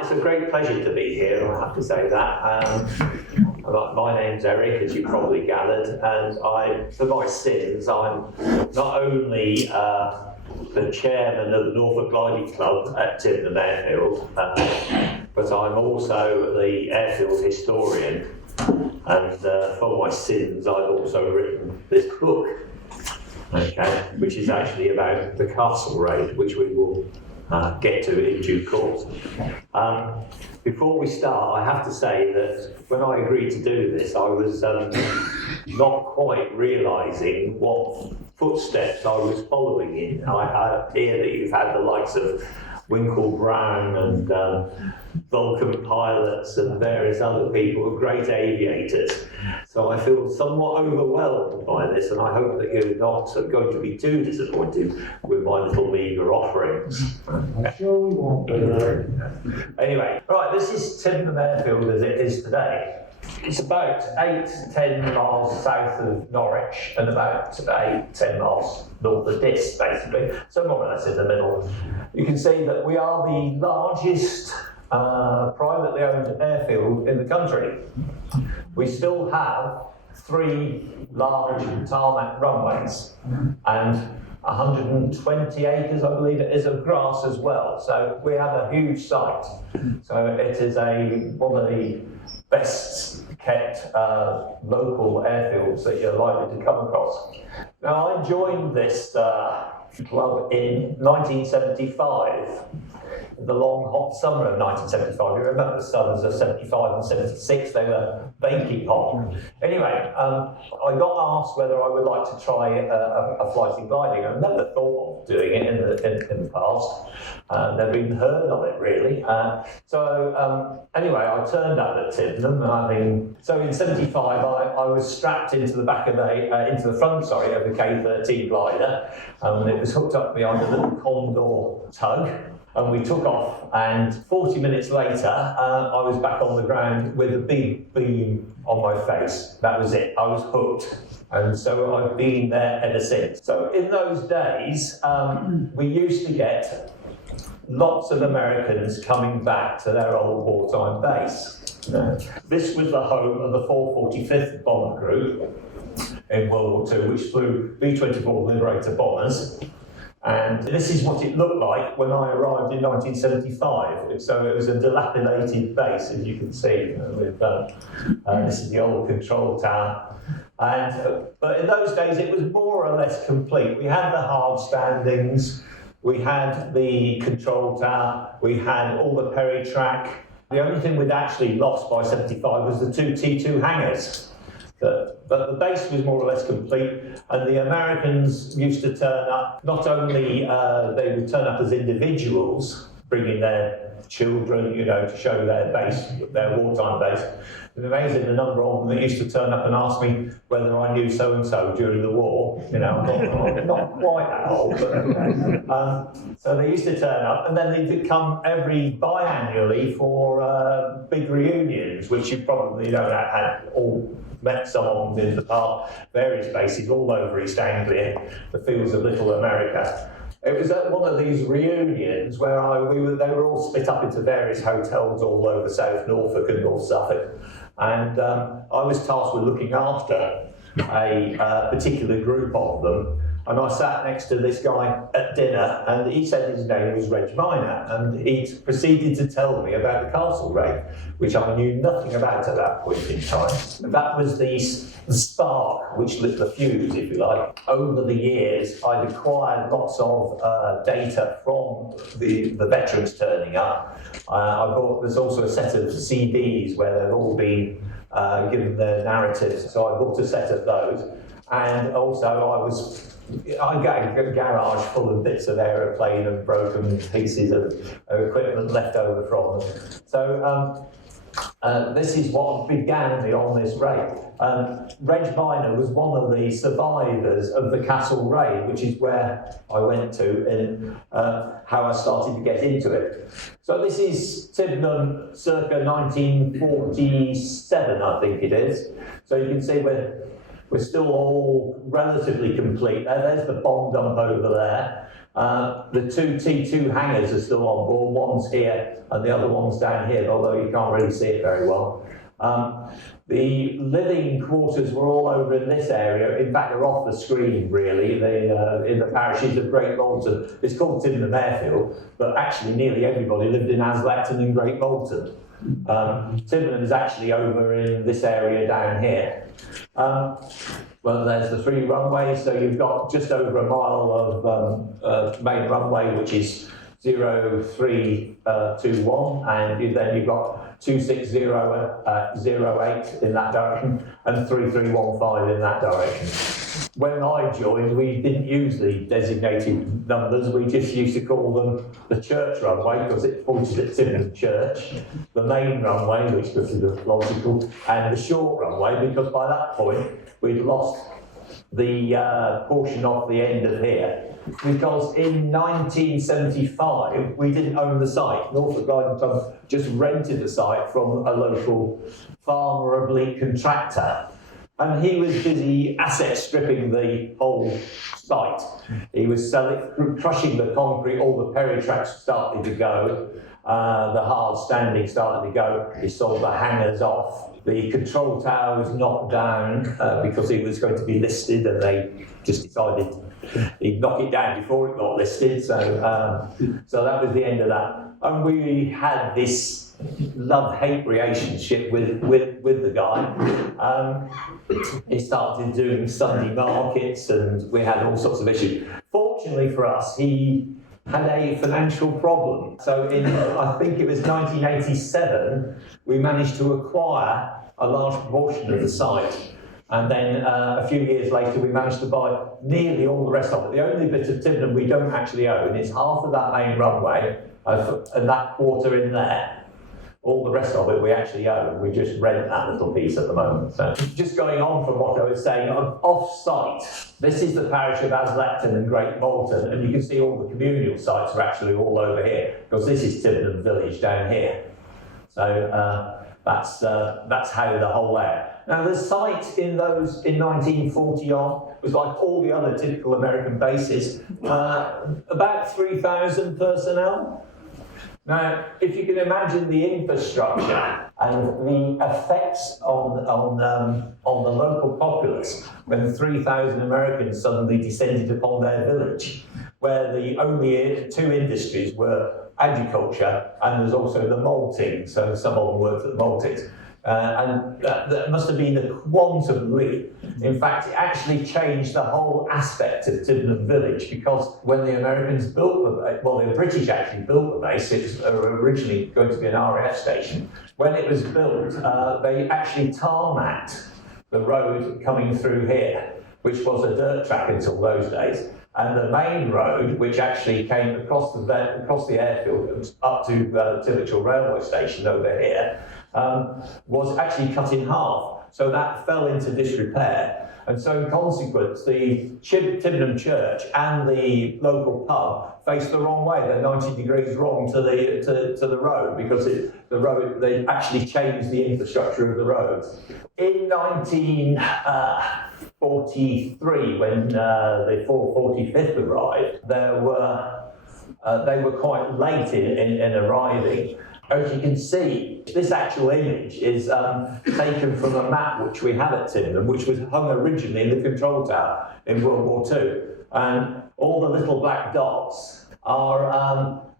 it's a great pleasure to be here, I have to say that. My name's Eric, as you probably gathered, and for my sins, I'm not only the chairman of the Norfolk Gliding Club at Tibenham Airfield, but I'm also the airfield historian, and for my sins, I've also written this book, okay, which is actually about the Kassel Raid, which we will get to in due course. Before we start, I have to say that when I agreed to do this, I was not quite realising what footsteps I was following in. I hear that you've had the likes of Winkle Brown and Vulcan pilots and various other people, great aviators. So I feel somewhat overwhelmed by this, and I hope that you're not going to be too disappointed with my little meagre offerings. I'm sure we won't be. Anyway, right, this is Tibenham Airfield as it is today. It's about 8-10 miles south of Norwich and about 8-10 miles north of Diss, basically, so more or less in the middle. You can see that we are the largest privately owned airfield in the country. We still have 3 large tarmac runways and 120 acres, I believe it is, of grass as well. So we have a huge site. So it is one of the best kept local airfields that you're likely to come across. Now, I joined this club in 1975, the long hot summer of 1975. You remember the summers of 75 and 76, they were baking hot. Anyway, I got asked whether I would like to try a flight in gliding. I've never thought of doing it in the past. Never even heard of it, really. Anyway, I turned up at Tibenham. So in 75, I was strapped into the back of into the front, of the K-13 glider, and it was hooked up behind a little Condor tug. And we took off, and 40 minutes later, I was back on the ground with a big beam on my face. That was it. I was hooked. And so I've been there ever since. So in those days, we used to get lots of Americans coming back to their old wartime base. This was the home of the 445th Bomber Group in World War II, which flew B-24 Liberator bombers. And this is what it looked like when I arrived in 1975. So it was a dilapidated base, as you can see. This is the old control tower. But in those days, it was more or less complete. We had the hard standings, we had the control tower, we had all the peri-track. The only thing we'd actually lost by 75 was the 2 T2 hangars. But the base was more or less complete, and the Americans used to turn up. Not only they would turn up as individuals, bringing their children, to show their base, their wartime base. It's amazing the number of them that used to turn up and ask me whether I knew so and so during the war. I'm not quite that old, but so they used to turn up, and then they'd come every biannually for big reunions, which you probably had all met some of them in the past, various bases all over East Anglia, the fields of Little America. It was at one of these reunions where they were all split up into various hotels all over South Norfolk and North Suffolk, and I was tasked with looking after a particular group of them. And I sat next to this guy at dinner, and he said his name was Reg Minor, and he proceeded to tell me about the Kassel Raid, which I knew nothing about at that point in time. And that was the spark which lit the fuse, if you like. Over the years, I'd acquired lots of data from the veterans turning up. There's also a set of CDs where they've all been given their narratives, so I bought a set of those. And also I got a garage full of bits of aeroplane and broken pieces of equipment left over from them. So this is what began me on this raid. Reg Minor was one of the survivors of the Kassel Raid, which is where I went to and how I started to get into it. So this is Tibenham circa 1947, I think it is. So you can see we're still all relatively complete. There's the bomb dump over there. The two T2 hangars are still on board. One's here and the other one's down here, although you can't really see it very well. The living quarters were all over in this area. In fact, they're off the screen, really. In the parishes of Great Bolton. It's called Tibenham Airfield, but actually nearly everybody lived in Aslecton and Great Bolton. Tibenham is actually over in this area down here. Well, there's the 3 runways, so you've got just over a mile of main runway, which is 0321, and then you've got 26008 in that direction and 3315 in that direction. When I joined, we didn't use the designated numbers, we just used to call them the church runway because it pointed at Tibenham Church, the main runway, which was logical, and the short runway, because by that point we'd lost the portion off the end of here. Because in 1975, we didn't own the site. Norfolk Garden Club just rented the site from a local farmer oblique contractor. And he was busy asset stripping the whole site. He was crushing the concrete, all the peritracks started to go, the hard standing started to go. He sold the hangars off. The control tower was knocked down because it was going to be listed, and they just decided he'd knock it down before it got listed. So that was the end of that. And we had this love-hate relationship with the guy. He started doing Sunday markets, and we had all sorts of issues. Fortunately for us, he had a financial problem. So in, I think it was 1987, we managed to acquire a large proportion of the site. And then a few years later, we managed to buy nearly all the rest of it. The only bit of Tibenham we don't actually own is half of that main runway and that quarter in there. All the rest of it we actually own. We just rent that little piece at the moment. So just going on from what I was saying, off-site, this is the parish of Aslecton and Great Bolton, and you can see all the communal sites are actually all over here, because this is Tibenham village down here. So that's how the whole area. Now the site in 1940 on was like all the other typical American bases, about 3,000 personnel. Now, if you can imagine the infrastructure and the effects on the local populace when 3,000 Americans suddenly descended upon their village, where the only 2 industries were agriculture and there's also the malting, so some of them worked at the maltings. And that must have been a quantum leap. In fact, it actually changed the whole aspect of Tibenham village, because when the Americans built the British actually built the base, it was originally going to be an RAF station. When it was built, they actually tarmacked the road coming through here, which was a dirt track until those days. And the main road, which actually came across the airfield up to Tiverton railway station over here, was actually cut in half. So that fell into disrepair. And so in consequence, the Tibenham Church and the local pub faced the wrong way. They're 90 degrees wrong to the road, because they actually changed the infrastructure of the road. In 1943, when the 445th arrived, they were quite late in arriving. As you can see, this actual image is taken from a map which we have at Tibenham, which was hung originally in the control tower in World War II. And all the little black dots are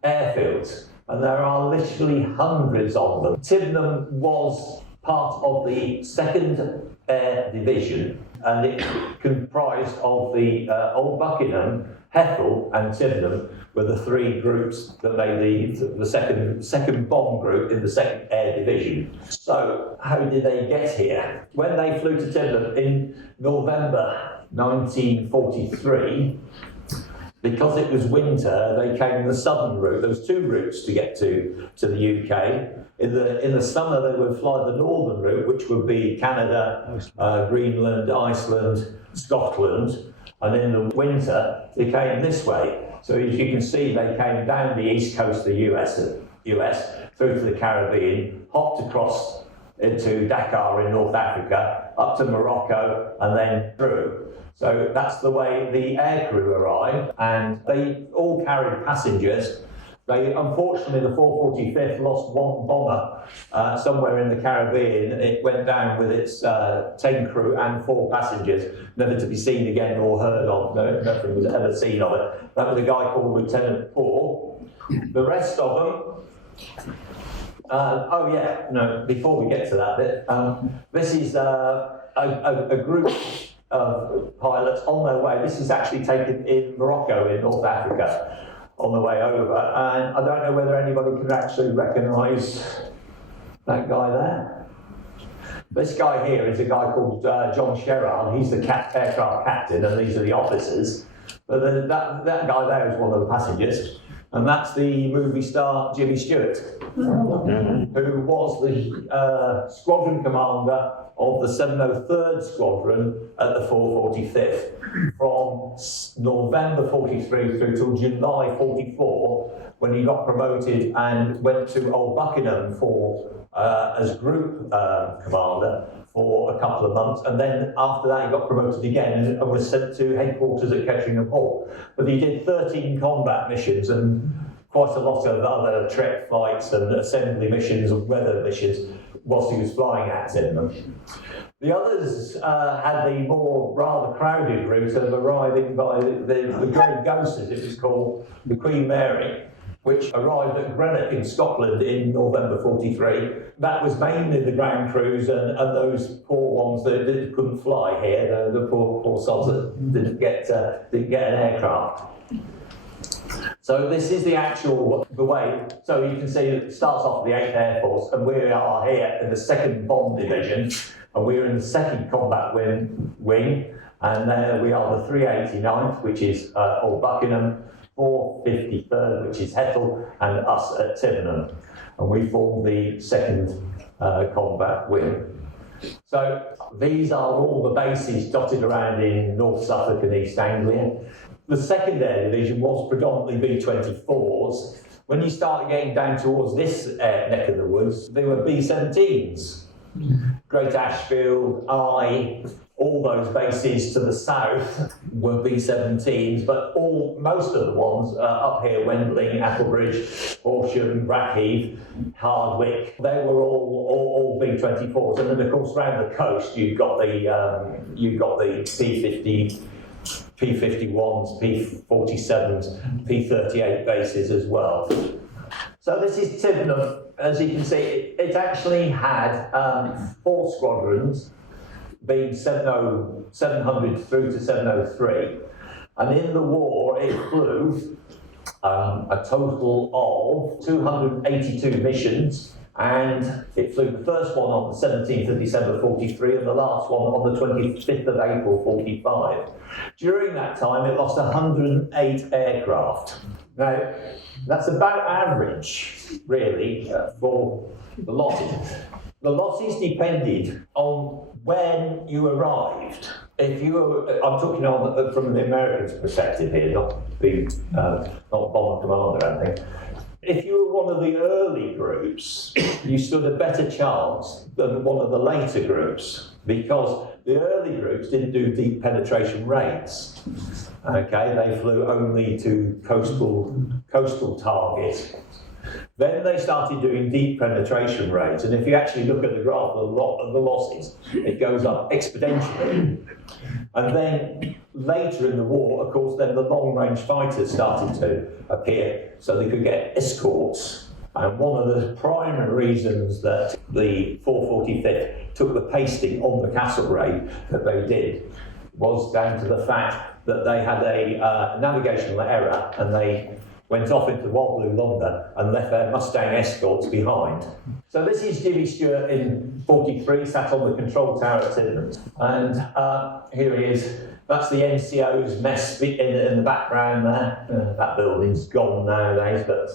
airfields, and there are literally hundreds of them. Tibenham was part of the 2nd Air Division, and it comprised of the Old Buckingham, Heath and Tibenham were the 3 groups that made the second bomb group in the 2nd Air Division. So how did they get here? When they flew to Tibenham in November 1943, because it was winter, they came the southern route. There was 2 routes to get to the UK. In the summer, they would fly the northern route, which would be Canada, Greenland, Iceland, Scotland. And in the winter, they came this way. So as you can see, they came down the east coast of the US through to the Caribbean, hopped across into Dakar in North Africa, up to Morocco, and then through. So that's the way the aircrew arrived, and they all carried passengers. They, unfortunately, the 445th lost one bomber somewhere in the Caribbean. It went down with its 10 crew and 4 passengers, never to be seen again or heard of. No, nothing was ever seen of it. That was a guy called Lieutenant Paul. The rest of them, before we get to that bit, this is a group of pilots on their way. This is actually taken in Morocco, in North Africa, on the way over. And I don't know whether anybody can actually recognise that guy there. This guy here is a guy called John Sherrard. He's the aircraft captain, and these are the officers. But that guy there is one of the passengers. And that's the movie star Jimmy Stewart, who was the squadron commander of the 703rd Squadron at the 445th from November 43 through till July 44, when he got promoted and went to Old Buckingham as group commander for a couple of months, and then after that he got promoted again and was sent to headquarters at Kettering and Hull. But he did 13 combat missions and quite a lot of other trek flights and assembly missions and weather missions whilst he was flying at Tibenham. The others had the more rather crowded route of arriving by the Grey Ghost, as it was called, the Queen Mary, which arrived at Greenock in Scotland in November 43. That was mainly the ground crews and those poor ones that couldn't fly here, the poor sods that didn't get an aircraft. So this is the way. So you can see it starts off the 8th Air Force, and we are here in the 2nd Bomb Division, and we're in the 2nd Combat Wing, and there we are the 389th, which is Old Buckingham, 453rd, which is Heath, and us at Tibenham. And we form the 2nd Combat Wing. So these are all the bases dotted around in North Suffolk and East Anglia. The 2nd Air Division was predominantly B-24s. When you start getting down towards this neck of the woods, they were B-17s. Great Ashfield, all those bases to the south were B-17s, but most of the ones up here, Wendling, Applebridge, Horsham, Blackheath, Hardwick, they were all B-24s. And then of course around the coast you've got the P-51s, P-47s, P-38 bases as well. So this is Tibenham. As you can see, it actually had 4 squadrons, being 700 through to 703. And in the war, it flew a total of 282 missions. And it flew the first one on the 17th of December 43 and the last one on the 25th of April 45. During that time, it lost 108 aircraft. Now, that's about average, really, for the losses. The losses depended on when you arrived. If you were, I'm talking from the Americans' perspective here, not bomber commander or anything. If you were one of the early groups, you stood a better chance than one of the later groups, because the early groups didn't do deep penetration raids. Okay, they flew only to coastal targets. Then they started doing deep penetration raids, and if you actually look at the graph of the losses, it goes up exponentially. And then later in the war, of course, then the long-range fighters started to appear, so they could get escorts. And one of the primary reasons that the 445th took the pasting on the Kassel Raid that they did was down to the fact that they had a navigational error, and they went off into Waterloo, London, and left their Mustang escorts behind. So this is Jimmy Stewart in 43, sat on the control tower at Tibenham. And here he is. That's the NCO's mess in the background there. That building's gone nowadays, but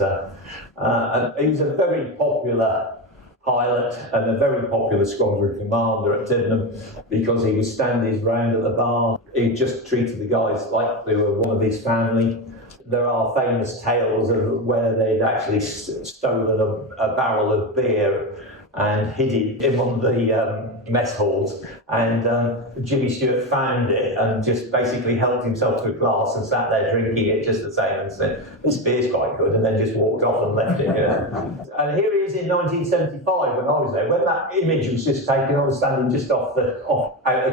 he was a very popular pilot and a very popular squadron commander at Tibenham, because he would stand his round at the bar. He just treated the guys like they were one of his family. There are famous tales of where they'd actually stolen a barrel of beer and hid it in one of the mess halls. And Jimmy Stewart found it and just basically helped himself to a glass and sat there drinking it just the same and said, "This beer's quite good," and then just walked off and left it. And here he is in 1975 when I was there. When that image was just taken, I was standing just out the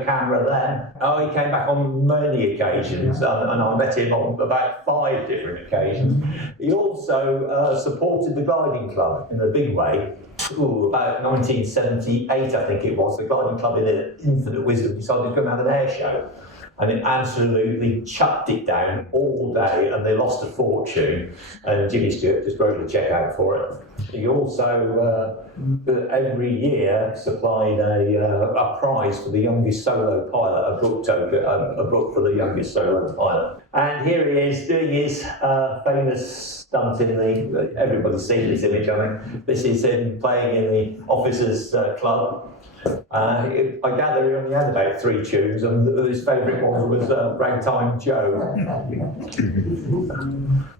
camera then. Oh, he came back on many occasions, and I met him on about 5 different occasions. He also supported the gliding club in a big way. About 1978, I think it was, the gliding club in Infinite Wisdom decided to come and have an air show. And it absolutely chucked it down all day, and they lost a fortune. And Jimmy Stewart just wrote a cheque out for it. He also, every year, supplied a prize for the youngest solo pilot, a book for the youngest solo pilot. And here he is doing his famous stunt everybody's seen this image, I think. This is him playing in the officers' club. I gather he only had about 3 tunes, and his favourite one was Ragtime Joe.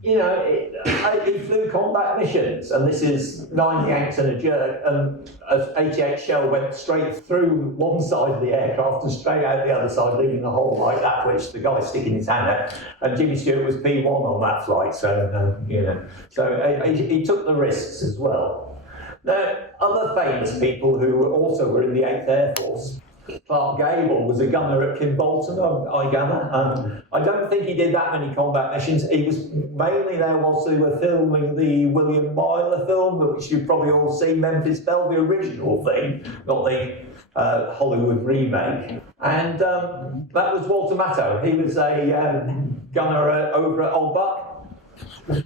He flew combat missions, and this is 9 Yanks and a jerk, and an 88 shell went straight through one side of the aircraft and straight out the other side, leaving a hole like that, which the guy's sticking his hand out. And Jimmy Stewart was P1 on that flight, so he took the risks as well. Now, other famous people who also were in the 8th Air Force, Clark Gable was a gunner at Kimbolton, I gather. I don't think he did that many combat missions. He was mainly there whilst they were filming the William Wyler film, which you've probably all seen, Memphis Belle, the original thing, not the Hollywood remake. And that was Walter Matthau. He was a gunner over at Old Buck.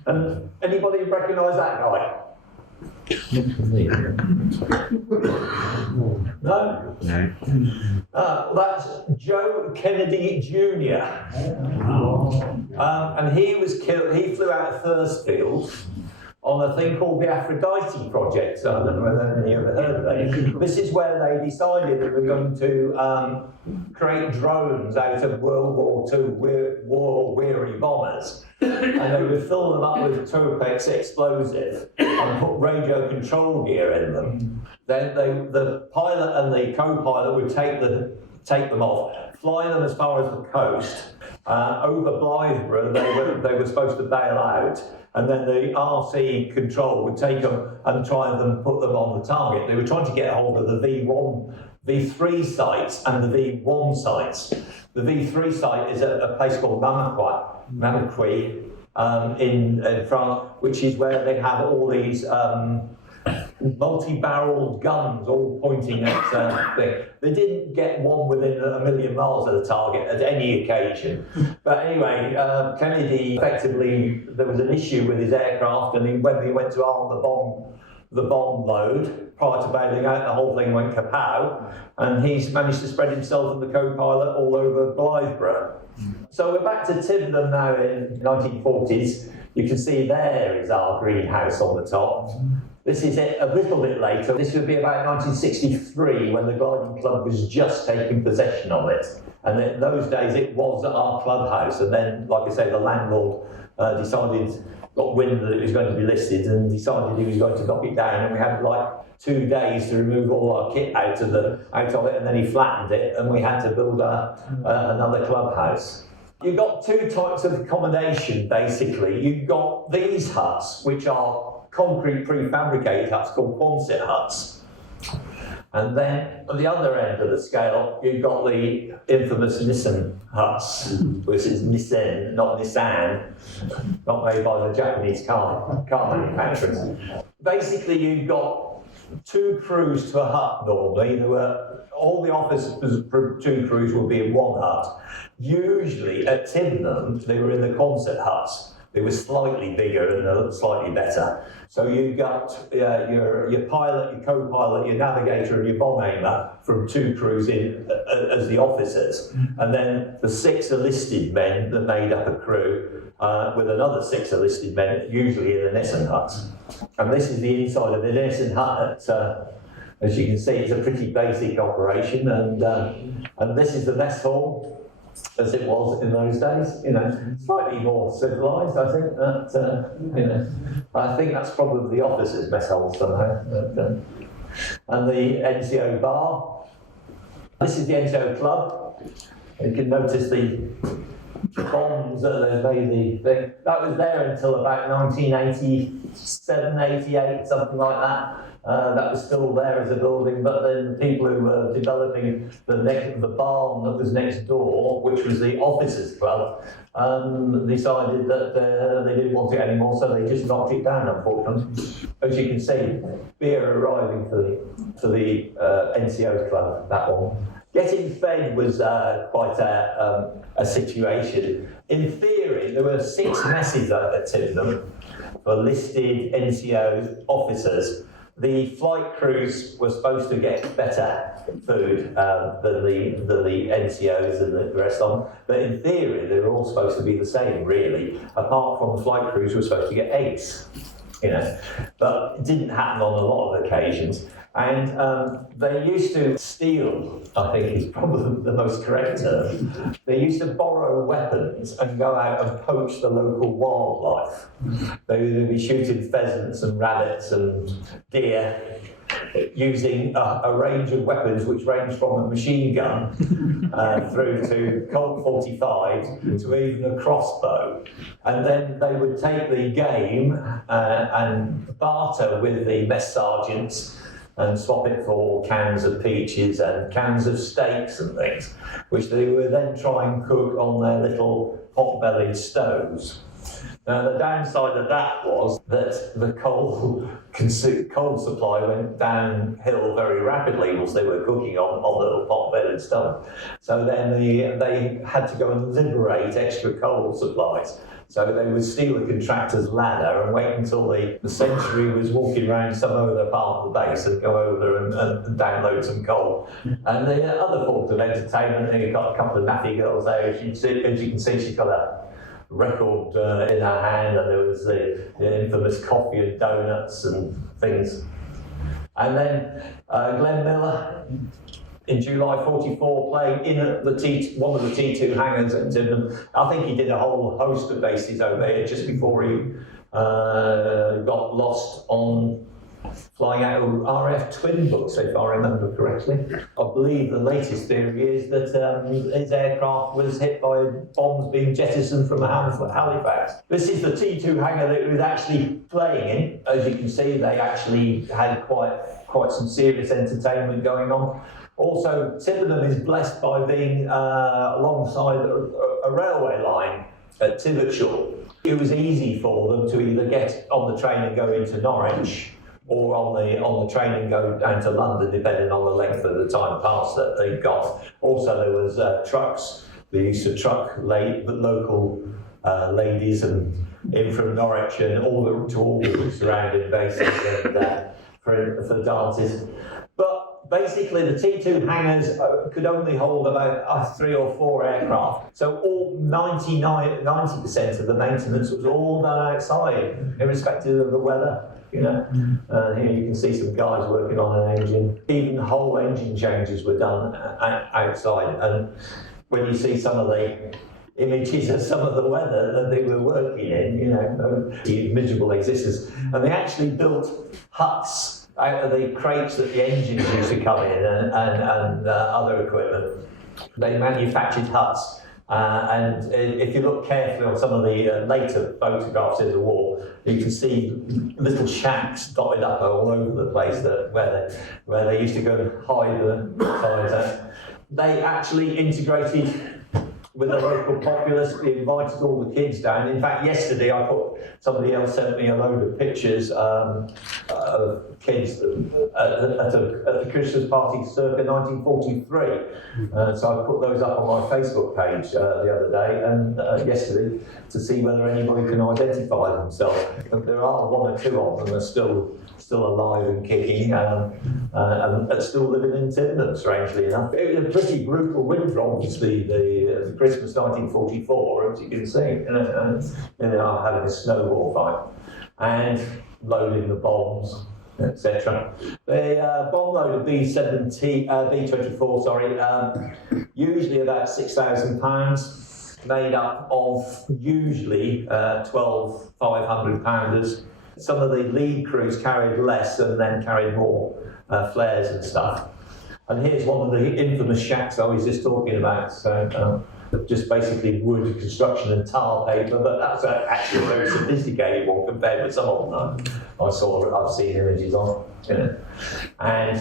And anybody recognise that guy? No? No. That's Joe Kennedy Jr. And he was killed. He flew out of Thursfield on a thing called the Aphrodite Project. So I don't know whether any of you ever heard of it. This is where they decided they were going to create drones out of World War II war-weary bombers. And they would fill them up with Topex explosive and put radio control gear in them. Then the pilot and the co-pilot would take them off, fly them as far as the coast. Over Blytheborough, they were supposed to bail out, and then the RC control would take them and try and put them on the target. They were trying to get hold of the V3 sites and the V1 sites. The V3 site is a place called Mamarquis in France, which is where they have all these multi-barreled guns all pointing at things. They didn't get one within 1 million miles of the target at any occasion. But anyway, Kennedy, effectively, there was an issue with his aircraft, and when he went to arm the bomb load, prior to bailing out, the whole thing went kapow, and he's managed to spread himself and the co-pilot all over Blytheborough. So we're back to Tibenham now in 1940s. You can see there is our greenhouse on the top. This is it a little bit later. This would be about 1963 when the gliding club was just taking possession of it. And in those days it was our clubhouse, and then, like I say, the landlord got wind that it was going to be listed and decided he was going to knock it down, and we had like 2 days to remove all our kit out of it, and then he flattened it, and we had to build another clubhouse. You've got 2 types of accommodation, basically. You've got these huts, which are concrete prefabricated huts called Quonset huts. And then at the other end of the scale, you've got the infamous Nissan huts, which is Nissan, not Nissan, not made by the Japanese car manufacturers. Basically, you've got 2 crews to a hut normally. All the officers for 2 crews will be in 1 hut. Usually at Tibenham, they were in the Quonset huts. They were slightly bigger and slightly better. So you've got your pilot, your co-pilot, your navigator, and your bomb aimer from 2 crews in as the officers. And then the 6 enlisted men that made up a crew with another 6 enlisted men, usually in the Nissan huts. And this is the inside of the Nissan hut. As you can see, it's a pretty basic operation. And this is the mess hall, as it was in those days, slightly more civilised, I think. I think that's probably the officers' mess hall somehow. and the NCO bar. This is the NCO club. You can notice the bombs that they made. That was there until about 1987, 88, something like that. That was still there as a building, but then the people who were developing the barn that was next door, which was the officers' club, decided that they didn't want it anymore, so they just knocked it down, unfortunately. As you can see, beer arriving for the NCO club, that one. Getting fed was quite a situation. In theory, there were 6 messes at Tibenham for listed NCO officers. The flight crews were supposed to get better food than the NCOs and the rest of them, but in theory they were all supposed to be the same, really, apart from the flight crews were supposed to get eggs, but it didn't happen on a lot of occasions. And they used to steal, I think is probably the most correct term. They used to borrow weapons and go out and poach the local wildlife. They would be shooting pheasants and rabbits and deer using a range of weapons which ranged from a machine gun through to Colt 45 to even a crossbow. And then they would take the game and barter with the mess sergeants and swap it for cans of peaches and cans of steaks and things, which they would then try and cook on their little pot-bellied stoves. Now, the downside of that was that the coal supply went downhill very rapidly once they were cooking on little pot-bellied stove. So then they had to go and liberate extra coal supplies. So they would steal a contractor's ladder and wait until the sentry was walking around some other part of the base and go over and download some coal. And the other forms of entertainment, you've got a couple of nappy girls there. As you can see, she's got a record in her hand, and there was the infamous coffee and donuts and things. And then Glenn Miller, in July 44, playing in one of the T2 hangars at Tibenham. I think he did a whole host of bases over here just before he got lost on flying out of RF twin books, if I remember correctly. I believe the latest theory is that his aircraft was hit by bombs being jettisoned from Halifax. This is the T2 hangar that he was actually playing in. As you can see, they actually had quite some serious entertainment going on. Also, Tibenham is blessed by being alongside a railway line at Tivershall. It was easy for them to either get on the train and go into Norwich, or on the train and go down to London, depending on the length of the time pass that they got. Also, there was trucks. They used to truck the local ladies and in from Norwich and all the surrounding bases and for dances. But basically, the T2 hangars could only hold about 3 or 4 aircraft. So all 90% of the maintenance was all done outside, irrespective of the weather. Here you can see some guys working on an engine. Even whole engine changes were done outside. And when you see some of the images of some of the weather that they were working in, the miserable existence. And they actually built huts out of the crates that the engines used to come in and other equipment. They manufactured huts. And if you look carefully on some of the later photographs in the wall, you can see little shacks dotted up all over the place where they used to go and hide the sides. They actually integrated with the local populace. We invited all the kids down. In fact, yesterday somebody else sent me a load of pictures of kids at the Christmas party circa 1943. So I put those up on my Facebook page the other day and yesterday to see whether anybody can identify themselves. There are 1 or 2 of them are still alive and kicking and still living in Tibenham, strangely enough. It was a pretty brutal winter, obviously, the Christmas 1944, as you can see. Having a snowball fight and loading the bombs, etc. The bomb load of B-24, usually about £6,000, made up of usually 12 500-pounders Some of the lead crews carried less and then carried more flares and stuff. And here's one of the infamous shacks I was just talking about. So just basically wood construction and tar paper, but that's actually a very sophisticated one compared with some of them I've seen images on. You know. And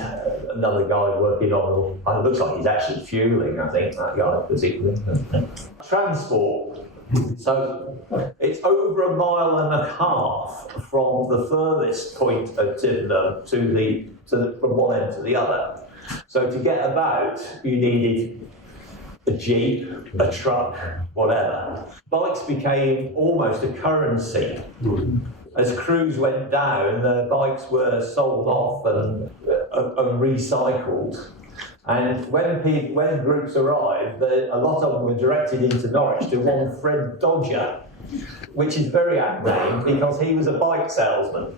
another guy working on, it looks like he's actually fueling, I think, that guy particularly. Transport. So it's over 1.5 miles from the furthest point of Tibenham from one end to the other. So to get about, you needed a jeep, a truck, whatever. Bikes became almost a currency. As crews went down, the bikes were sold off and recycled. And when groups arrived, a lot of them were directed into Norwich to one Fred Dodger, which is very apt name because he was a bike salesman.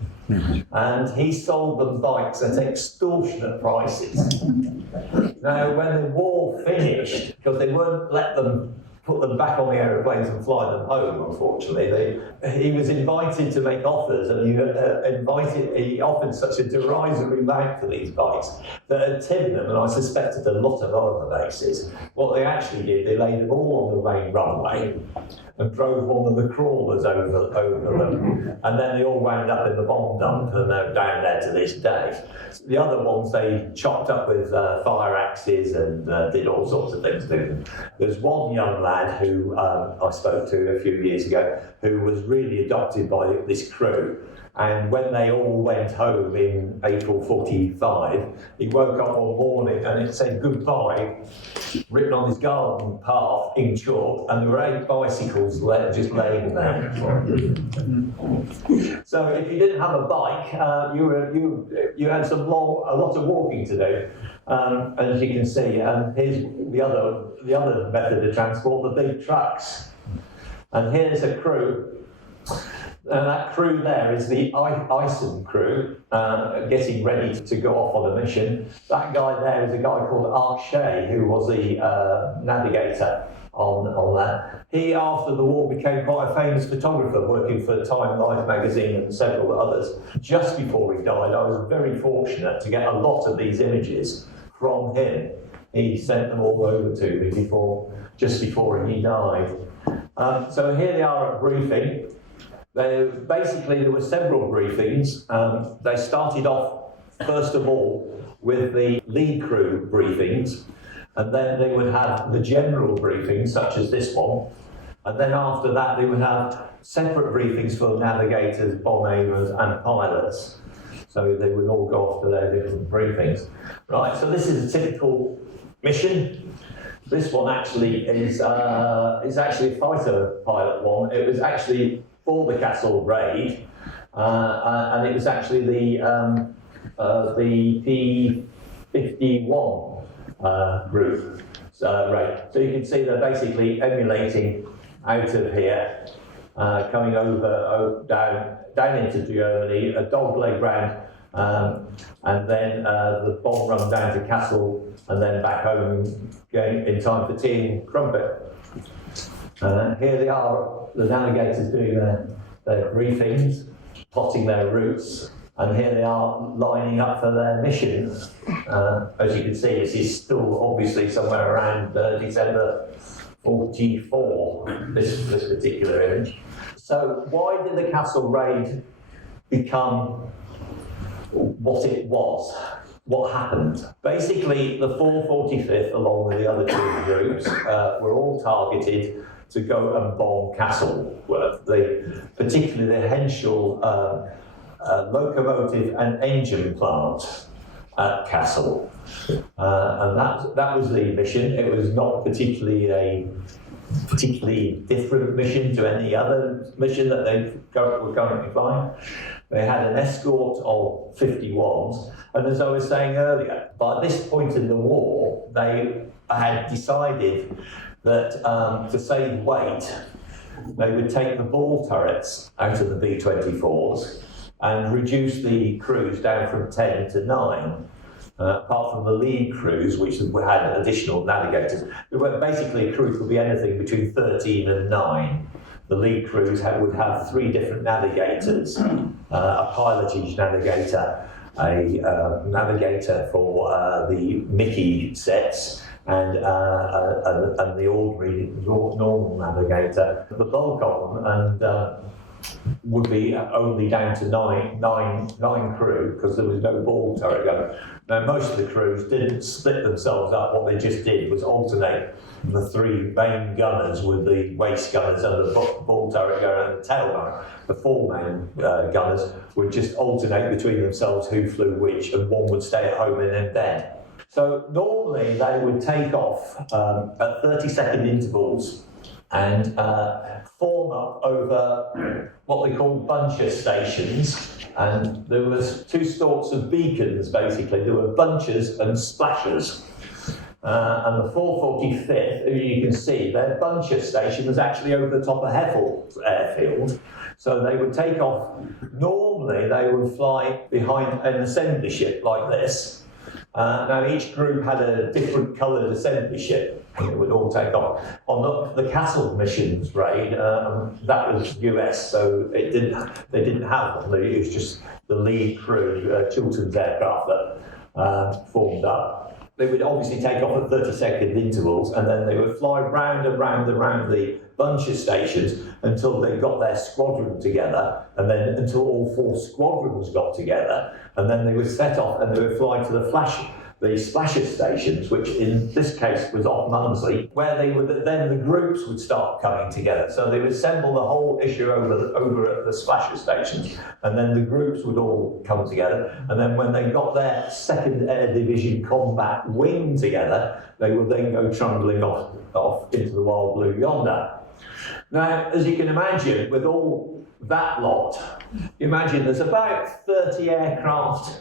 And he sold them bikes at extortionate prices. Now, when the war finished, because they wouldn't let them put them back on the aeroplanes and fly them home, unfortunately, he was invited to make offers, and he offered such a derisory amount for these bikes that at Tibenham, and I suspected a lot of other bases, what they actually did, they laid them all on the main runway and drove one of the crawlers over them, and then they all wound up in the bomb dump, and they're down there to this day. The other ones they chopped up with fire axes and did all sorts of things to them. There's one young lad who I spoke to a few years ago who was really adopted by this crew. And when they all went home in April 45, he woke up one morning and it said goodbye written on his garden path in chalk, and there were 8 bicycles just laying there. So if you didn't have a bike, you had a lot of walking to do, as you can see. And here's the other method of transport: the big trucks. And here's a crew. And that crew there is the Ison crew, getting ready to go off on a mission. That guy there is a guy called Art Shea, who was the navigator on that. He, after the war, became quite a famous photographer, working for Time Life magazine and several others. Just before he died, I was very fortunate to get a lot of these images from him. He sent them all over to me just before he died. So here they are at briefing. There were several briefings. They started off, first of all, with the lead crew briefings, and then they would have the general briefings, such as this one, and then after that they would have separate briefings for navigators, bomb aimers, and pilots. So they would all go off to their different briefings. Right, so this is a typical mission. This one actually is actually a fighter pilot one. It was actually for the Kassel Raid, and it was actually the P-51 group raid. So you can see they're basically emulating out of here, coming over down into Germany, a dogleg round, and then the bomb run down to Kassel, and then back home going in time for tea and crumpet. Here they are, the navigators doing their briefings, plotting their routes, and here they are lining up for their mission. As you can see, this is still obviously somewhere around December 44, this particular image. So why did the Kassel Raid become what it was? What happened? Basically, the 445th, along with the other 2 groups, were all targeted to go and bomb Kassel, particularly the Henschel locomotive and engine plant at Kassel. And that was the mission. It was not a particularly different mission to any other mission that they were currently flying. They had an escort of 51s, and as I was saying earlier, by this point in the war, they had decided that to save weight, they would take the ball turrets out of the B-24s and reduce the crews down from 10 to 9, apart from the lead crews, which had additional navigators. Basically, a crew could be anything between 13 and 9 the lead crews would have 3 different navigators, a pilotage navigator, a navigator for the Mickey sets, and the ordinary normal navigator. The bulk of them and would be only down to nine crew, because there was no ball turret gun. Now, most of the crews didn't split themselves up. What they just did was alternate the 3 main gunners with the waist gunners and the ball turret gunner and the tail gunner. The 4 main gunners would just alternate between themselves who flew which, and one would stay at home and in bed. So normally they would take off at 30-second intervals and form up over what they call buncher stations. And there was 2 sorts of beacons, basically. There were bunchers and splashers. And the 445th, you can see, their buncher station was actually over the top of Heath airfield. So they would take off. Normally, they would fly behind an assembly ship like this. Now, each group had a different coloured assembly ship. It would all take off. On the Kassel missions raid, that was US, so they didn't have them. It was just the lead crew, Chilton's aircraft, that formed up. They would obviously take off at 30-second intervals, and then they would fly round and round and round the buncher stations until they got their squadron together, and then until all 4 squadrons got together, and then they would set off and they would fly to the splasher stations, which in this case was off Mumsley, where then the groups would start coming together. So they would assemble the whole issue over at the splasher stations, and then the groups would all come together. And then when they got their 2nd Air Division combat wing together, they would then go trundling off into the wild blue yonder. Now, as you can imagine, with all that lot, imagine there's about 30 aircraft,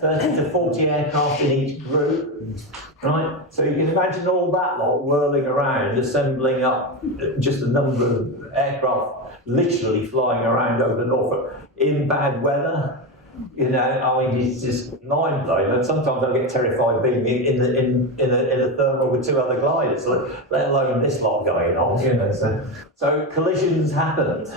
30 to 40 aircraft in each group, right? So you can imagine all that lot whirling around, assembling up just a number of aircraft literally flying around over Norfolk in bad weather. You know, I mean, it's just mind-blowing. And sometimes I get terrified being in a thermal with 2 other gliders, let alone this lot going on, you know. So collisions happened.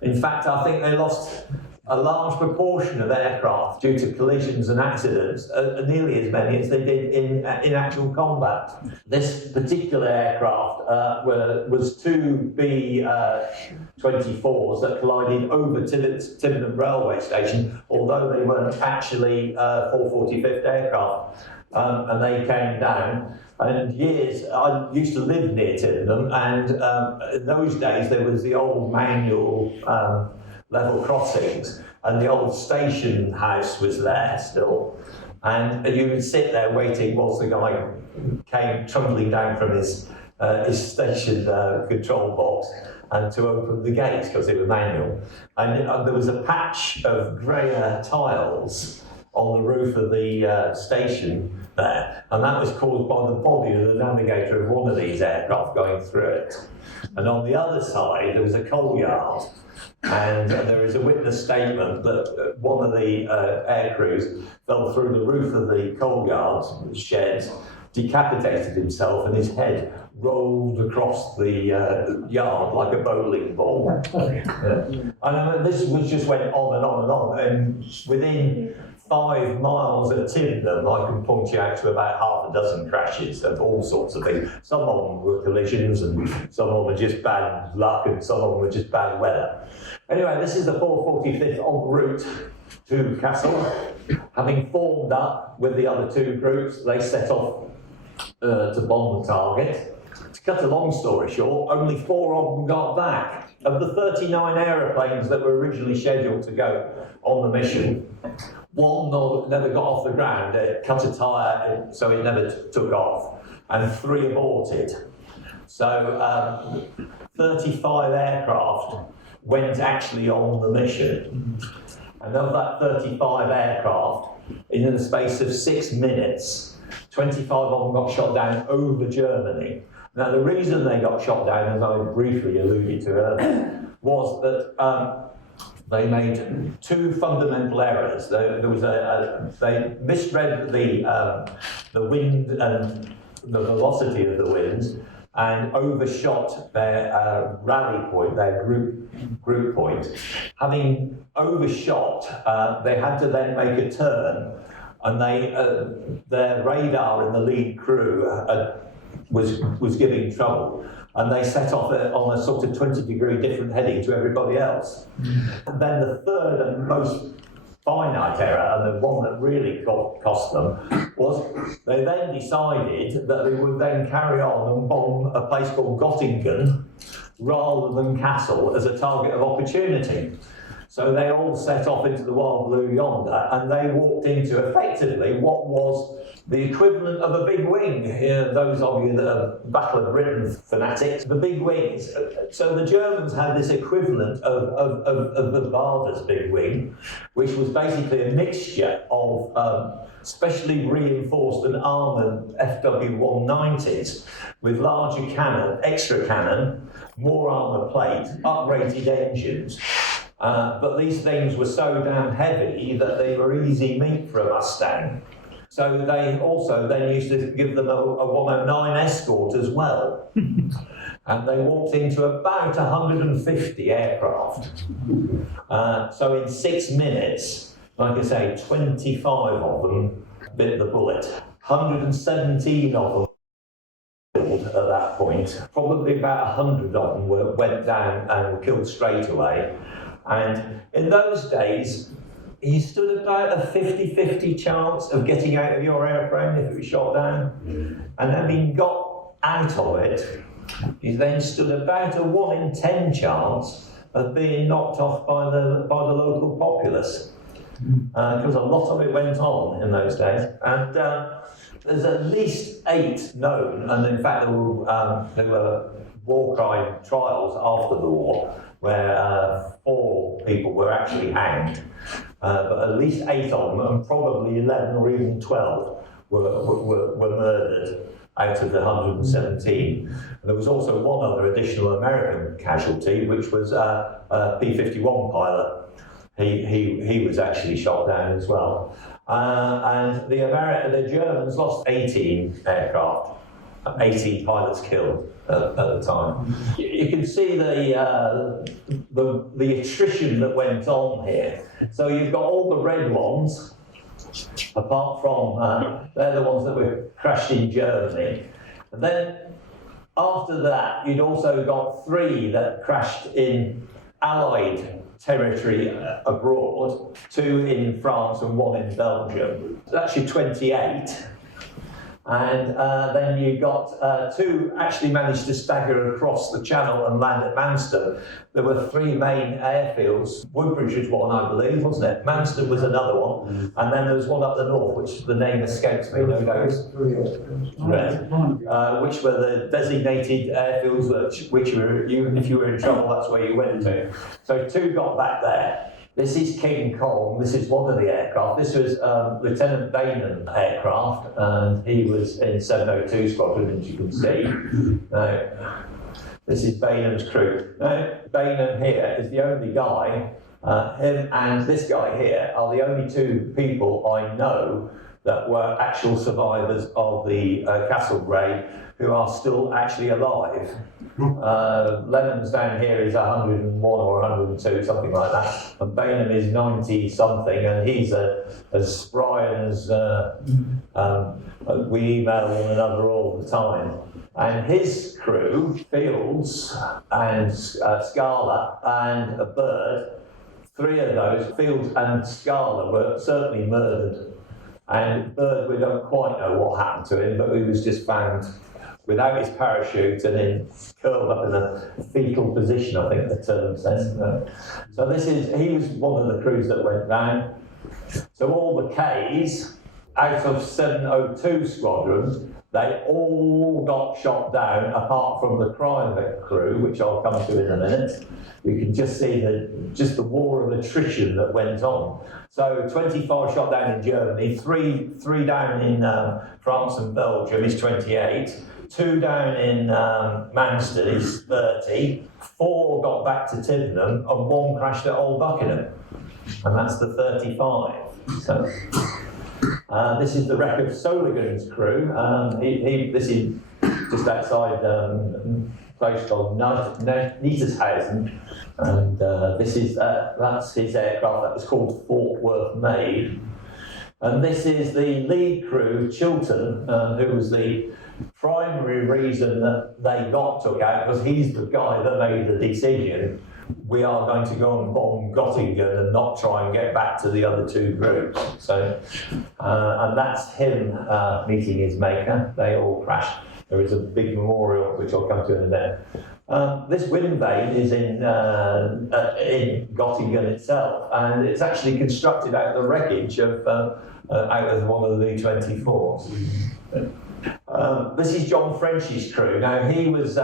In fact, I think they lost a large proportion of aircraft due to collisions and accidents, nearly as many as they did in actual combat. This particular aircraft was 2 B-24s that collided over Tibenham railway station, although they weren't actually 445th aircraft, and they came down. And I used to live near Tibenham, and in those days there was the old manual level crossings, and the old station house was there still, and you would sit there waiting whilst the guy came trundling down from his station control box and to open the gates, because they were manual. And there was a patch of greyer tiles on the roof of the station there, and that was caused by the body of the navigator of one of these aircraft going through it. And on the other side there was a coal yard, and there is a witness statement that one of the air crews fell through the roof of the coal yard shed, decapitated himself, and his head rolled across the yard like a bowling ball. And this just went on and on and on, and within 5 miles of Tibenham, I can point you out to about half a dozen crashes of all sorts of things. Some of them were collisions, and some of them were just bad luck, and some of them were just bad weather. Anyway, this is the 445th en route to Kassel. Having formed up with the other 2 groups, they set off to bomb the target. To cut a long story short, only 4 of them got back. Of the 39 aeroplanes that were originally scheduled to go on the mission, 1 never got off the ground. It cut a tyre, so it never took off, and 3 aborted. So 35 aircraft went actually on the mission, and of that 35 aircraft, in the space of 6 minutes, 25 of them got shot down over Germany. Now, the reason they got shot down, as I briefly alluded to earlier, was that they made 2 fundamental errors. They misread the wind and the velocity of the winds, and overshot their rally point, their group point. Having overshot, they had to then make a turn, and their radar in the lead crew was giving trouble, and they set off on a sort of 20-degree different heading to everybody else. And then the third and most finite error, and the one that really cost them, was they then decided that they would then carry on and bomb a place called Gottingen rather than Kassel as a target of opportunity. So they all set off into the wild blue yonder, and they walked into effectively what was the equivalent of a big wing. Here, those of you that are Battle of Britain fanatics, the big wings. So the Germans had this equivalent of the Bader's big wing, which was basically a mixture of specially reinforced and armoured FW190s with larger cannon, extra cannon, more armour plate, uprated engines. But these things were so damn heavy that they were easy meat for a Mustang. So they also then used to give them a 109 escort as well. And they walked into about 150 aircraft. So in 6 minutes, like I say, 25 of them bit the bullet. 117 of them at that point. Probably about 100 of them went down and were killed straight away. And in those days, you stood about a 50-50 chance of getting out of your airplane if it was shot down. And having got out of it, you then stood about a 1 in 10 chance of being knocked off by the local populace. Because a lot of it went on in those days. And there's at least 8 known, and in fact there were war crime trials after the war, where 4 people were actually hanged, but at least 8 of them, and probably 11 or even 12, were murdered out of the 117. And there was also one other additional American casualty, which was a P-51 pilot. He was actually shot down as well. And the Germans lost 18 aircraft. 18 pilots killed at the time. You can see the attrition that went on here. So you've got all the red ones, apart from they're the ones that were crashed in Germany. And then after that, you'd also got 3 that crashed in Allied territory abroad, 2 in France and 1 in Belgium. That's your 28. And then you got 2 actually managed to stagger across the channel and land at Manston. There were 3 main airfields. Woodbridge was one, I believe, wasn't it? Manston was another one. And then there was one up the north, which the name escapes me, no doubt. Right. Which were the designated airfields, which were, if you were in trouble, that's where you went to. So 2 got back there. This is King Kong. This is one of the aircraft. This was Lieutenant Bainham aircraft, and he was in 702 Squadron, as you can see. This is Bainham's crew. Now, Bainham here is the only guy, him and this guy here are the only 2 people I know that were actual survivors of the Kassel Raid who are still actually alive. Lennon's down here is 101 or 102, something like that, and Bainham is 90 something, and he's as spry and as we email one another all the time. And his crew, Fields and Scala and a Bird, 3 of those, Fields and Scala, were certainly murdered. And Bird, we don't quite know what happened to him, but he was just found without his parachute and then curled up in a fetal position, I think the term says. So he was one of the crews that went down. So all the Ks out of 702 squadrons, they all got shot down apart from the private crew, which I'll come to in a minute. You can just see the war of attrition that went on. So 25 shot down in Germany, 3 down in France and Belgium is 28, 2 down in Manston is 30, 4 got back to Tibenham, and 1 crashed at Old Buckingham, and that's the 35. So this is the wreck of Soligan's crew. This is just outside place called Niedershausen, and that's his aircraft. That was called Fort Worth Maid, and this is the lead crew, Chilton, who was the primary reason that they got took out, because he's the guy that made the decision. We are going to go and bomb Göttingen and not try and get back to the other two groups. So, and that's him meeting his maker. They all crashed. There is a big memorial, which I'll come to in a minute. This wind vane is in Göttingen itself, and it's actually constructed out of the wreckage of out of one of the V-24s. This is John French's crew. Now he's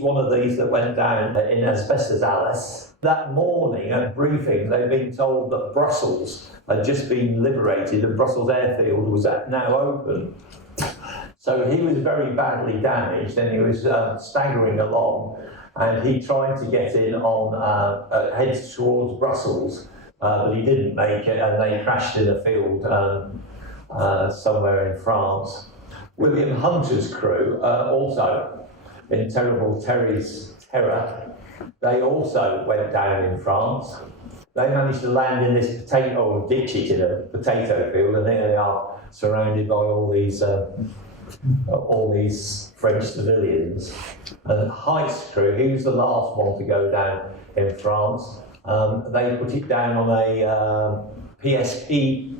one of these that went down in asbestos Alice. That morning at briefing, they'd been told that Brussels had just been liberated and Brussels airfield was now open. So he was very badly damaged, and he was staggering along, and he tried to get in on head towards Brussels, but he didn't make it, and they crashed in a field somewhere in France. William Hunter's crew, also in Terrible Terry's Terror, they also went down in France. They managed to land in this ditch it in a potato field, and there they are, surrounded by all these French civilians. And Heath's crew, he was the last one to go down in France. They put it down on a PSP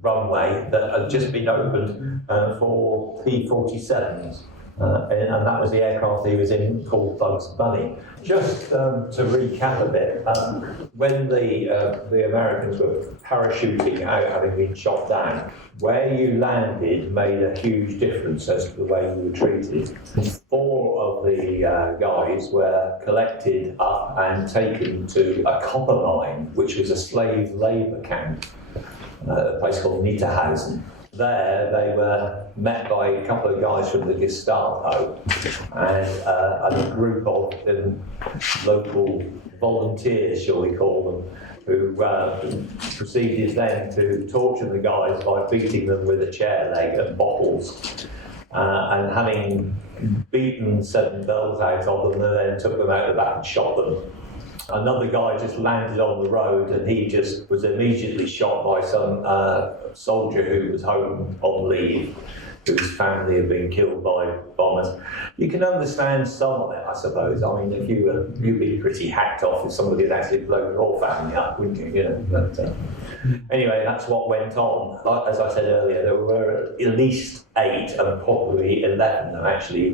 runway that had just been opened for P-47s. And that was the aircraft he was in, called Bugs Bunny. Just to recap a bit, when the Americans were parachuting out, having been shot down, where you landed made a huge difference as to the way you were treated. 4 of the guys were collected up and taken to a copper mine, which was a slave labour camp, a place called Niederhausen. There they were met by a couple of guys from the Gestapo and a group of local volunteers, shall we call them, who proceeded then to torture the guys by beating them with a chair leg and bottles, and having beaten 7 bells out of them, and then took them out the back and shot them. Another guy just landed on the road, and he just was immediately shot by some soldier who was home on leave, whose family had been killed by bombers. You can understand some of it, I suppose. I mean, if you'd be pretty hacked off if somebody had actually blown your family up, wouldn't you? You know. But anyway, that's what went on. As I said earlier, there were at least 8 and probably 11 that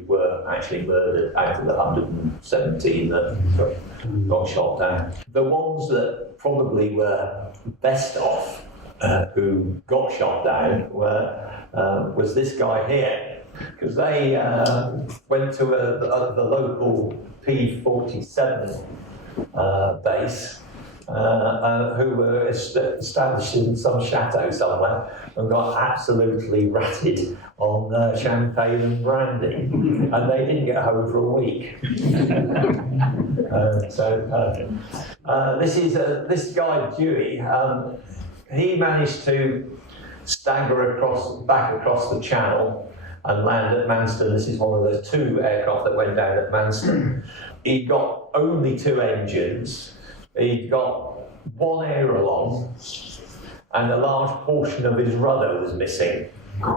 were murdered out of the 117 that got shot down. The ones that probably were best off, who got shot down, was this guy here, because they went to the local P-47 base, who were established in some chateau somewhere, and got absolutely ratted on champagne and brandy, and they didn't get home for a week. This guy Dewey. He managed to stagger back across the channel and land at Manston. This is one of the 2 aircraft that went down at Manston. He got only 2 engines. He got 1 aileron, and a large portion of his rudder was missing.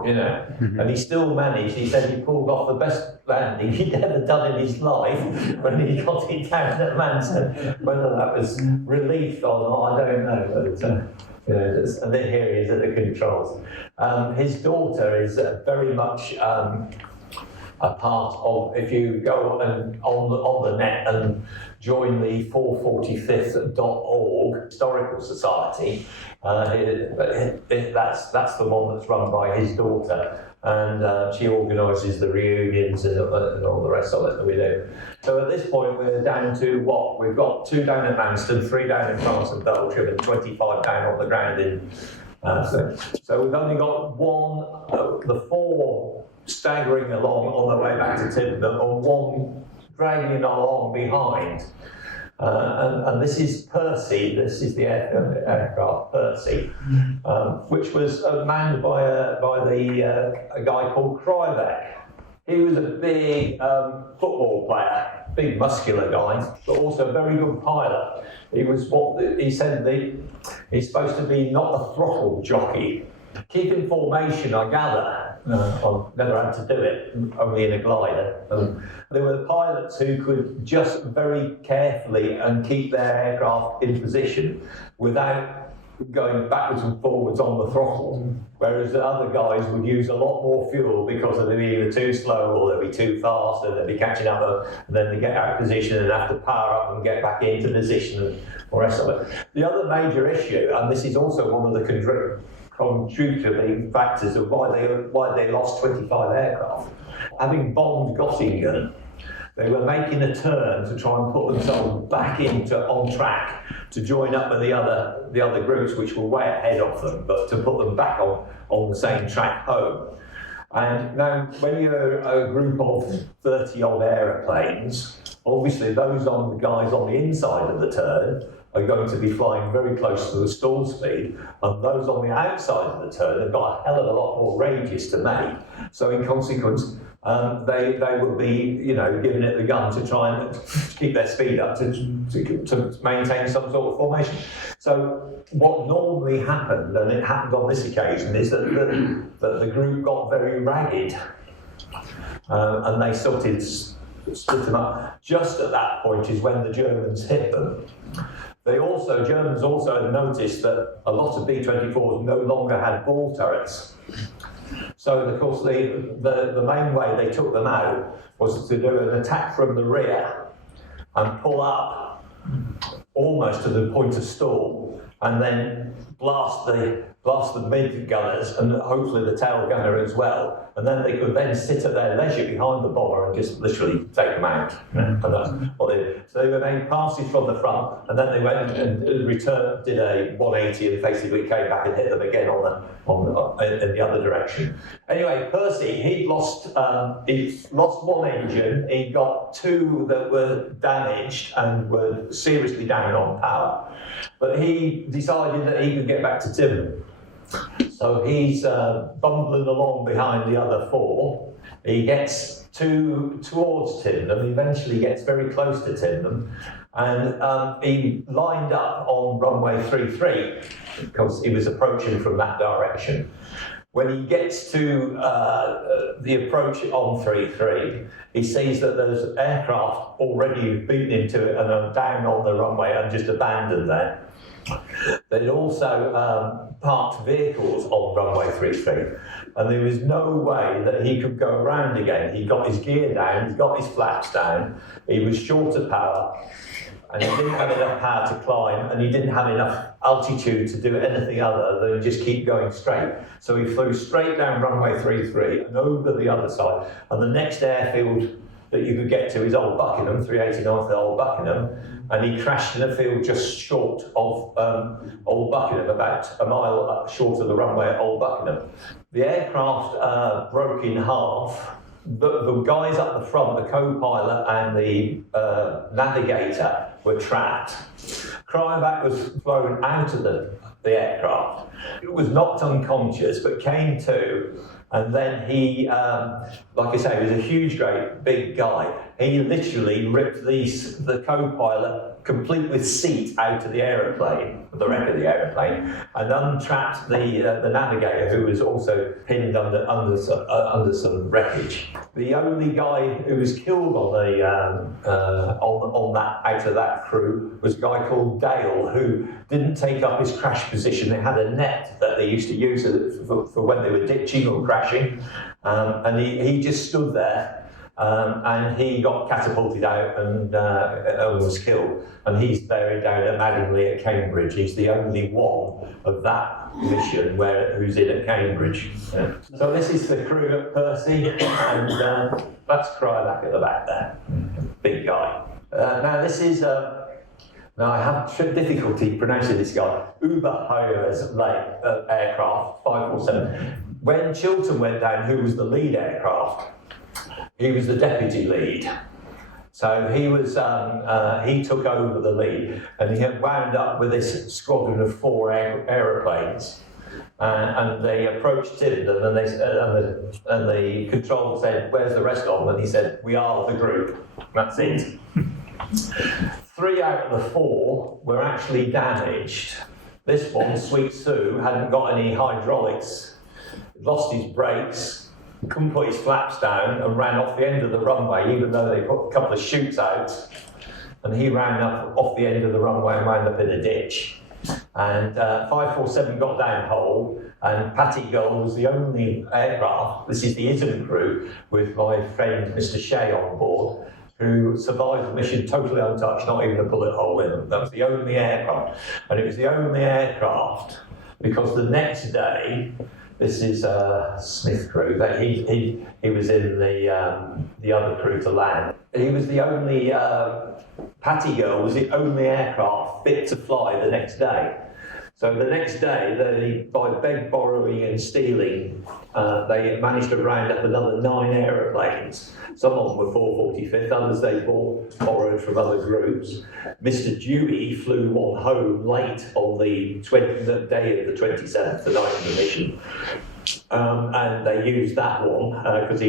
You know, and he still managed. He said he pulled off the best landing he'd ever done in his life when he got it down at Manston. Whether that was relief or not, I don't know. But, and then here he is at the controls. His daughter is very much a part of, if you go on the net and join the 445th.org historical society, that's the one that's run by his daughter, and she organises the reunions and all the rest of it that we do. So at this point we're down to what? We've got 2 down at Manston, 3 down in France and Belgium, and 25 down on the ground in. So we've only got 1, the 4 staggering along on the way back to Tibenham, and 1 dragging along behind. And this is Percy, this is the aircraft Percy, which was manned by a guy called Kryvek. He was a big football player, big muscular guy, but also a very good pilot. He was he said he's supposed to be not a throttle jockey. Keeping formation, I gather. I've never had to do it, only in a glider. There were pilots who could just very carefully and keep their aircraft in position without going backwards and forwards on the throttle, whereas the other guys would use a lot more fuel because they'd be either too slow or they'd be too fast and they'd be catching up and then they get out of position and have to power up and get back into position and all the rest of it. The other major issue, and this is also one of the contributing factors of why they lost 25 aircraft, having bombed Göttingen, they were making a turn to try and put themselves back on track to join up with the other groups which were way ahead of them, but to put them back on the same track home. And now, when you're a group of 30 odd aeroplanes, obviously those guys on the inside of the turn are going to be flying very close to the stall speed, and those on the outside of the turn have got a hell of a lot more ranges to make. So in consequence, they will be, giving it the gun to try and keep their speed up to maintain some sort of formation. So what normally happened, and it happened on this occasion, is that the group got very ragged, and they started split them up. Just at that point is when the Germans hit them. Germans also had noticed that a lot of B-24s no longer had ball turrets. So, of course, the main way they took them out was to do an attack from the rear and pull up almost to the point of stall, and then blast the mid gunners and hopefully the tail gunner as well. And then they could then sit at their leisure behind the bomber and just literally take them out. And that's what they did. So they were making passes from the front, and then they went and did a 180 and basically came back and hit them again in the other direction. Anyway, Percy, he lost one engine. He got two that were damaged and were seriously down on power. But he decided that he could get back to Tibenham. So he's bumbling along behind the other four. He gets towards Tibenham, eventually gets very close to Tibenham, and he lined up on runway 33 because he was approaching from that direction. When he gets to the approach on 33, he sees that there's aircraft already beaten into it and are down on the runway and just abandoned there. They'd also parked vehicles on runway 33, and there was no way that he could go around again. He got his gear down, he's got his flaps down, he was short of power, and he didn't have enough power to climb, and he didn't have enough altitude to do anything other than just keep going straight. So he flew straight down runway 33 and over the other side, and the next airfield that you could get to is Old Buckingham, 389th Old Buckingham, and he crashed in a field just short of Old Buckingham, about a mile short of the runway at Old Buckingham. The aircraft broke in half. The guys up the front, the co-pilot and the navigator, were trapped. Kryenbach was thrown out of the aircraft. He was knocked unconscious, but came to, and then he, like I say, he was a huge, great, big guy. He literally ripped the co-pilot complete with seat out of the aeroplane, the wreck of the aeroplane, and untrapped the navigator, who was also pinned under some wreckage. The only guy who was killed on that out of that crew was a guy called Dale, who didn't take up his crash position. They had a net that they used to use for when they were ditching or crashing, and he just stood there. And he got catapulted out and was killed. And he's buried down at Madingley at Cambridge. He's the only one of that mission who's in at Cambridge. Yeah. So this is the crew at Percy, and that's Kryenbach at the back there. Big guy. Now this is, now I have difficulty pronouncing this guy, Oberheuer's aircraft, 547. When Chiltern went down, who was the lead aircraft? He was the deputy lead. So he was, he took over the lead, and he had wound up with this squadron of 4 aeroplanes. And they approached Tibenham, and the control said, "Where's the rest of them?" And he said, "We are the group." That's it. 3 out of the 4 were actually damaged. This one, Sweet Sue, hadn't got any hydraulics, lost his brakes, couldn't put his flaps down, and ran off the end of the runway, even though they put a couple of chutes out. And he ran up off the end of the runway and wound up in a ditch. And 547 got down whole, and Patty Gull was the only aircraft, this is the ISM crew, with my friend Mr. Shea on board, who survived the mission totally untouched, not even a bullet hole in them. That was the only aircraft. And it was the only aircraft because the next day, this is Smith crew, that he was in the other crew to land. He was the only, Patty Girl was the only aircraft fit to fly the next day. So the next day, by borrowing and stealing, they managed to round up another 9 aeroplanes. Some of them were 445th, others they borrowed from other groups. Mr. Dewey flew one home late on the day of the 27th, the night of the mission. And they used that one because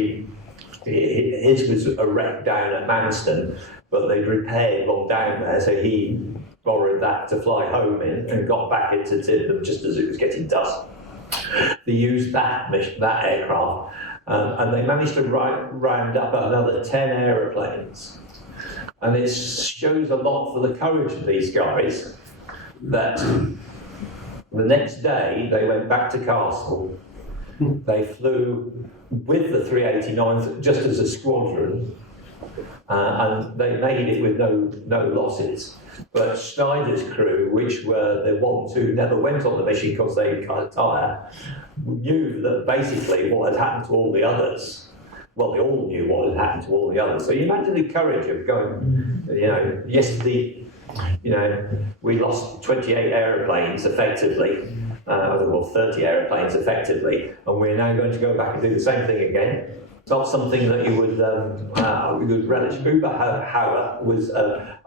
his was a wreck down at Manston, but they'd repaired one down there, so he borrowed that to fly home in and got back into Tibenham just as it was getting dusk. They used that aircraft, and they managed to round up another 10 aeroplanes. And it shows a lot for the courage of these guys that the next day they went back to Kassel. They flew with the 389s just as a squadron, and they made it with no losses. But Schneider's crew, which were the ones who never went on the mission because they got tired, knew that basically what had happened to all the others. Well, they all knew what had happened to all the others. So you imagine the courage of going, yesterday, we lost 28 aeroplanes effectively, or 30 aeroplanes effectively, and we're now going to go back and do the same thing again. It's not something that you would relish. Uber Hauer was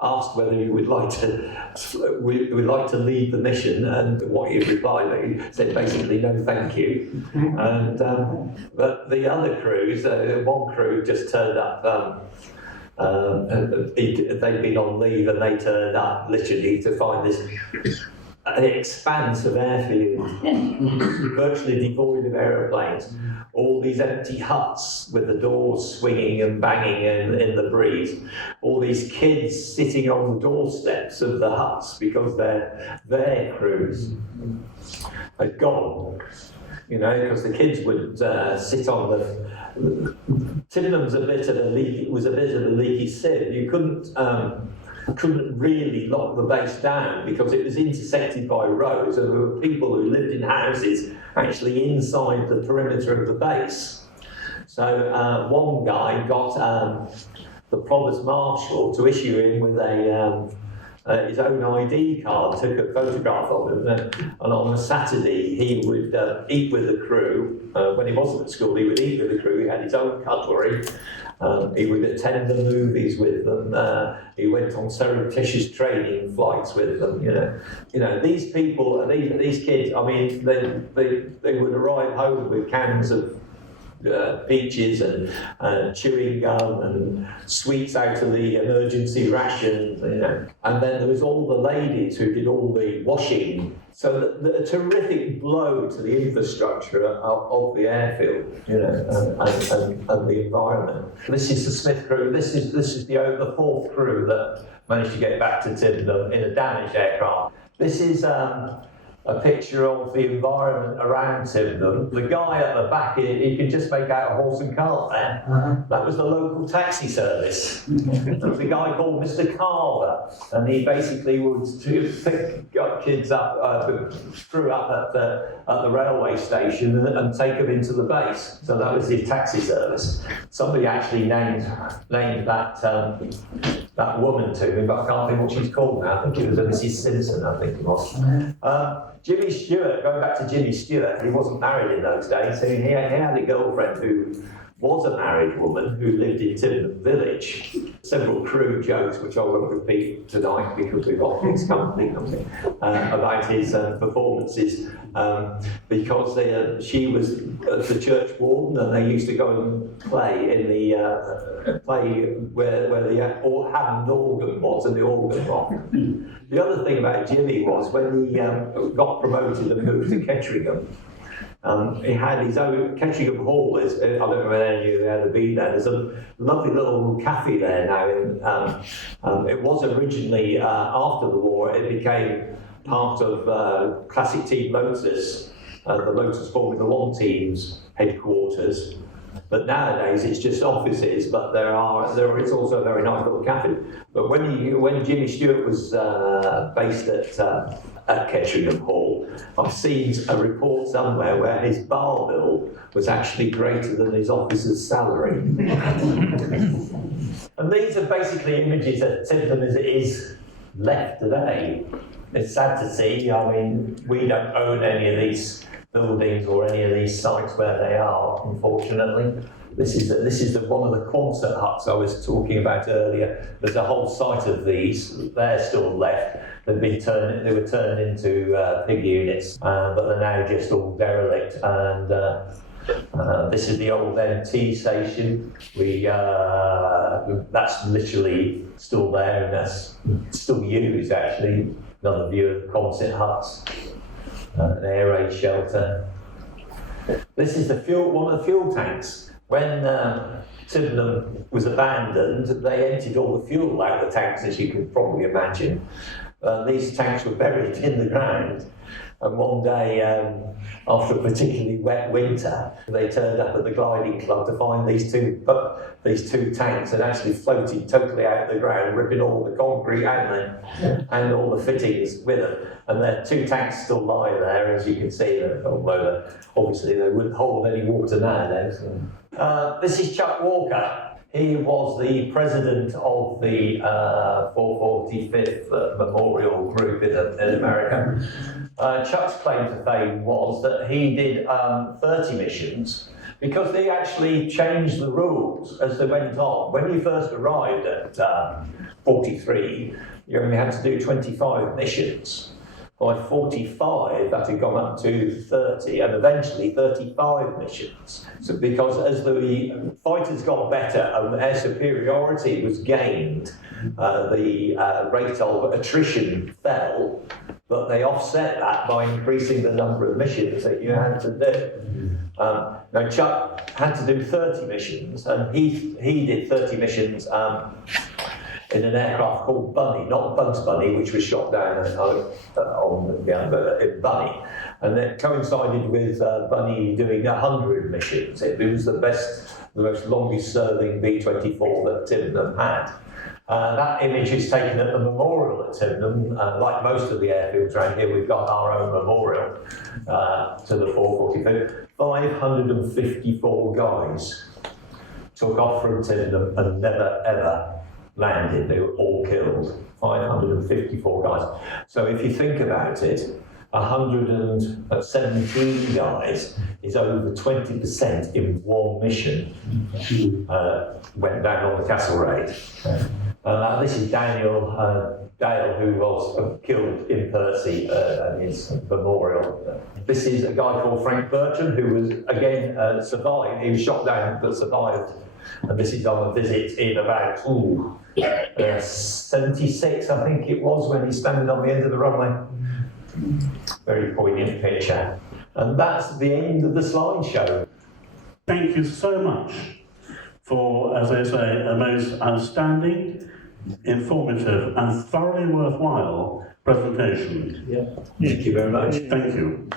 asked whether he would like to lead the mission, and what he replied, he said basically no, thank you. And but the other crews, one crew just turned up. They'd been on leave and they turned up literally to find this expanse of airfield, virtually devoid of aeroplanes. All these empty huts with the doors swinging and banging in the breeze. All these kids sitting on the doorsteps of the huts because their crews had gone. Because the kids would sit on the. Tibenham was a bit of a leaky sieve. You couldn't really lock the base down because it was intersected by roads, and there were people who lived in houses actually inside the perimeter of the base. So one guy got the provost marshal to issue him with his own ID card, took a photograph of him, and on a Saturday he would eat with the crew. When he wasn't at school, he would eat with the crew. He had his own cutlery. He would attend the movies with them. He went on surreptitious training flights with them. These people, these kids. I mean, they would arrive home with cans of peaches and chewing gum and sweets out of the emergency rations. And then there was all the ladies who did all the washing. So a terrific blow to the infrastructure of the airfield, and the environment. This is the Smith crew. This is the 4th crew that managed to get back to Tibenham in a damaged aircraft. This is a picture of the environment around Tibenham. The guy at the back, you can just make out a horse and cart there. Uh-huh. That was the local taxi service. There was a guy called Mr. Carver, and he basically would pick kids up, crew up at the railway station and take them into the base. So that was his taxi service. Somebody actually named that woman to me, but I can't think what she's called now. I think it was a Mrs. Simpson, I think it was. Jimmy Stewart, going back to Jimmy Stewart, he wasn't married in those days, so he had a girlfriend who was a married woman who lived in Tibenham village. Several crude jokes, which I won't repeat tonight because we've got Heath's company coming, about his performances, because she was the church warden, and they used to go and play in the play where the Hammond organ was and the organ rock. The other thing about Jimmy was when he got promoted and moved to Ketteringham, he had his own Ketteringham Hall. I don't know whether any of you have ever been there. There's a lovely little cafe there now. It was originally, after the war, it became part of Classic Team Lotus, the Lotus Formula One team's headquarters. But nowadays it's just offices, but there is also a very nice little cafe. But when Jimmy Stewart was based at Ketteringham Hall, I've seen a report somewhere where his bar bill was actually greater than his officer's salary. And these are basically images of Tibenham as it is left today. It's sad to see. I mean, we don't own any of these buildings or any of these sites where they are, unfortunately. This is one of the Quonset huts I was talking about earlier. There's a whole site of these. They're still left. They were turned into pig units, but they're now just all derelict. And this is the old MT station. That's literally still there, and that's still used actually. Another view of the Quonset huts. An air raid shelter. This is one of the fuel tanks. When Tibenham was abandoned, they emptied all the fuel out of the tanks, as you can probably imagine. These tanks were buried in the ground. And one day, after a particularly wet winter, they turned up at the gliding club to find these two tanks had actually floated totally out of the ground, ripping all the concrete and all the fittings with them. And their two tanks still lie there, as you can see, although obviously they wouldn't hold any water nowadays. This is Chuck Walker. He was the president of the 445th Memorial Group in America. Chuck's claim to fame was that he did 30 missions because they actually changed the rules as they went on. When you first arrived at 43, you only had to do 25 missions. By 45, that had gone up to 30 and eventually 35 missions. So because as the fighters got better and air superiority was gained, the rate of attrition fell, but they offset that by increasing the number of missions that you had to do. Now Chuck had to do 30 missions, and he did 30 missions in an aircraft called Bunny, not Bugs Bunny, which was shot down in Bunny. And it coincided with Bunny doing 100 missions. It was the most longest serving B-24 that Tibenham had. That image is taken at the memorial at Tibenham. Like most of the airfields around here, we've got our own memorial to the 445. 554 guys took off from Tibenham and never ever landed. They were all killed. 554 guys. So if you think about it, 117 guys is over 20% in one mission. Went down on the Kassel Raid. This is Dale, who was killed in Percy at his memorial. This is a guy called Frank Bertram, who was again survived. He was shot down but survived. And this is on a visit in about 76, I think it was, when he's standing on the end of the runway. Very poignant picture. And that's the end of the slideshow. Thank you so much for, as I say, a most outstanding, informative and thoroughly worthwhile presentation. Yeah. Thank you very much. Thank you.